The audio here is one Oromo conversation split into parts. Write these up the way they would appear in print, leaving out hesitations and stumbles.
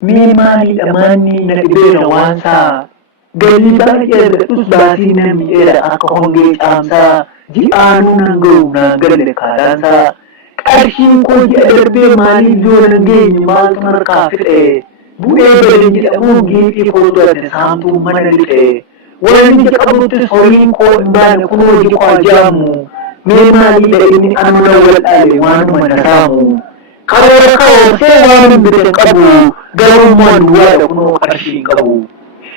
Mee maalidha manni na dhibeera waansaa galli baay'ee dhus baasii namni dheera akka hongee caamsaa ji'aanuu nan ga'u naan galle kaadhaansaa qarshiin koo ji'a darbee maaliif yoo nan geenye maaltu harkaa fixe bu'ee badin jedhamu geetii kootu adda saamtuu mana lixe wanni ija qabuttis horiin koo hin baane kun hojii koo ajaamu mee maalidha inni anuma wal dhaale waanuma na saamu karoora karoortee waan bitan qabu garummaan duwwaadha kunoo qarshiin qabu.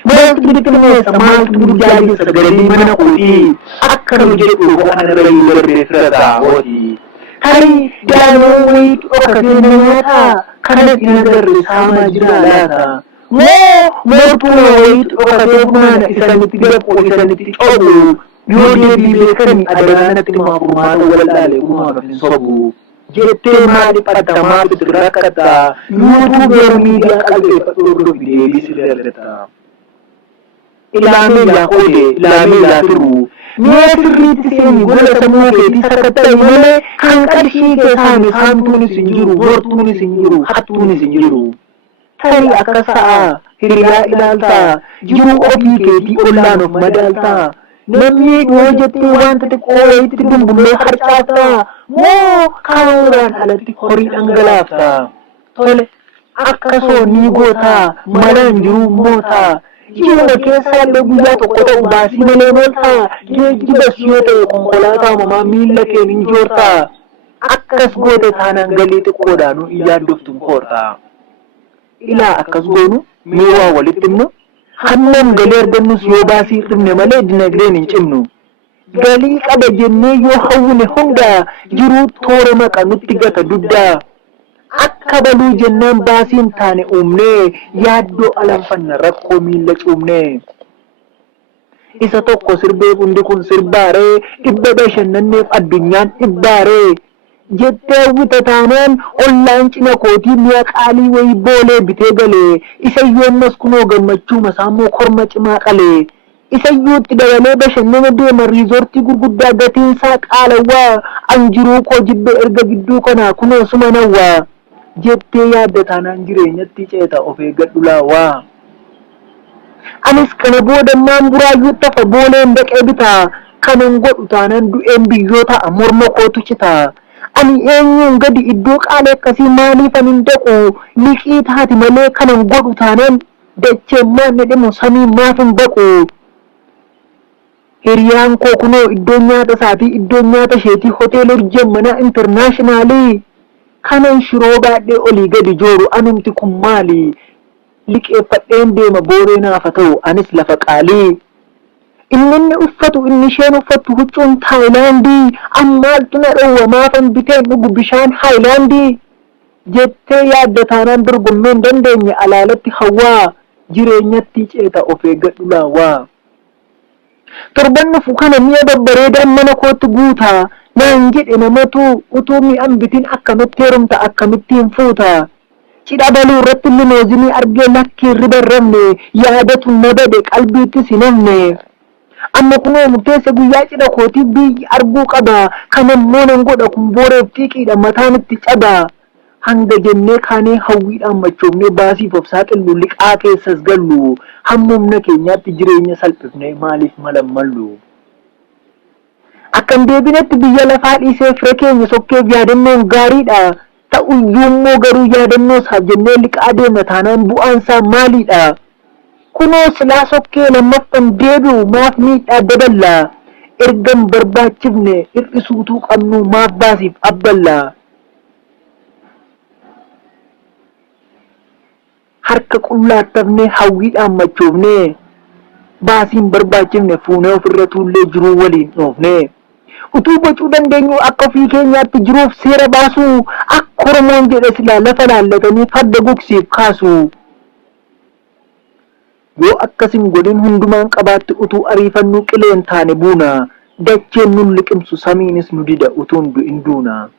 Maaltu bittinneessa maaltu burjaajeessa galii mana kootii akka nu jedhu waan irratti darbee fira raawwati. Tarii daanoo wayiitu dhokatee namootaa kanas hin agarre saamaa jira laata. Moortuuma wayiitu dhokatee bunaana isanitti gafuu isanitti cobu yoo deebii beekanii adaraanatti maafurmaata wal dhaale uumaaf hin sobu. Jettee maaliif adda maaliif rakkata yuutuubeer miidiyaa qalbeeffadhu hordofi deebii sirrii argata. Ilaamee laa qoode ilaamee laa firu mee sirriitti seenii gola sammuu keetii sakkatta'e malee kan qarshii keessaan saamtuunis hin jiru hortuunis hin jiru hattuunis hin jiru. Tarii akka sa'a hiriyaa ilaaltaa jiruu ofii keetii ollaan of madaaltaa. Namni yoo jettee wanta xiqqoo wayiitti dumbullee harcaaftaa moo karooraan alatti horii dhangalaaftaa. Tole akkasoo ni gootaa malaan jiruu mootaa. Jireenya keessaa illee guyyaa tokko ta'u baasii malee mooltaa geejjibas yoo ta'e konkolaataa uumamaa miila kee ni joortaa. Akkas goote taanaan galii xiqqoodhaanuu iyyaan doftuun koortaa. Ilaa akkas goonu mee waa walitti himnu. Hammam galii argannus yoo baasii dhibne malee dinagdeen hin cimnu. Galii qaba jennee yoo hawwine hunda jiruu toora maqa nutti gata duddaa. Akka baluu jennaan baasiin taane uumnee yaaddoo alanfanna rakkoo miila cuumnee. Isa tokko sirbeef hundi kun sirbaaree dhibba bashannanneef addunyaan dhibbaaree. Jettee wita taanaan ollaan cina kootii mi'a qaalii wayii boolee bitee galee isayyoonnas kunoo gammachuu masaammoo korma cimaa qalee isayyuutti dabalee bashannana deema riizoortii gurguddaa gatiinsaa qaalawwaa anjiruu koo jibbe erga gidduu kanaa kunoo suma nawwaa jettee yaadda taanaan jireenyatti ceeta of eeggadhu laawwaa. Anis kana boodammaan buraayyuu tafa booleen daqee bitaa kanan godhu taanaan du'een biyyoota morma kootu citaa. Ani eenyuun gadi iddoo qaalee akkasii maaliif ani hin dhaqu liqii taati malee kanan godhu taanaan dacheen maanni dhimu samii maaf hin baqu. Hiriyaan koo kunoo iddoon nyaata isaatii iddoon nyaata isheetii hoteela Urjammanaa intarnaashinaalii kanan shiroo baadhee olii gadi jooru anumti kun maali liqeeffadheen deema booree naafa ta'u anis lafa qaalii. Inni uffatu inni isheen uffattu huccuun Taayilaandii ammaaltu na dhowwa maafan biteen dhugu bishaan Haayilaandii jettee yaadda taanaan dorgommeen dandeenye alaalatti hawwaa jireenyatti ceeta of eeggadhu laawwaa. Torban dhufu kana mi'a babbareedaan mana kootti guutaa naan jedhe namatu utuu mi'an bitin akkamitti heerumta akkamittiin fuuta. Cidha baluu irratti limoozinii argee lakkii ribarramne yaadatu na bade qalbiittis hin hafne. Amma kunoo murteessa guyyaa cidha kootii biyyi arguu qaba kanammoo nan godha kun booreef xiiqiidha mataan itti caba. Hanga jennee kaanee hawwiidhaan machoofnee baasiif of saaxillu liqaa keessas gallu hammumna keenyaatti jireenya salphifnee maaliif malammallu. Akkan deebinetti biyya lafaa dhiisee fira keenya sokkeef yaadannoon gaariidha. Ta'uyyuu immoo garuu yaadannoo isaaf jennee liqaa deemna taanaan bu'aansaa maalidha. Kunoo silaa sokkee lammaffan deebi'u maaf miidhaa daballaa. Ergan barbaachifne hir'isuutuu qabnu maaf baasiif abballaa. Harka qullaattafnee hawwiidhaan machoofnee baasiin barbaachifne fuunee ofirra tuullee jiruu waliin dhoofnee. Utuu bocuu dandeenyu akka ofii keenyaatti jiruuf seera baasuu akka Oromoon jedhe silaa lafa laallatanii farda gogsiif kaasu. Yoo akkasin godhin hundumaan qabaatti utuu ariifannuu qileen taane buuna dacheen nun liqimsu samiinis nu dida utuun du'in duuna.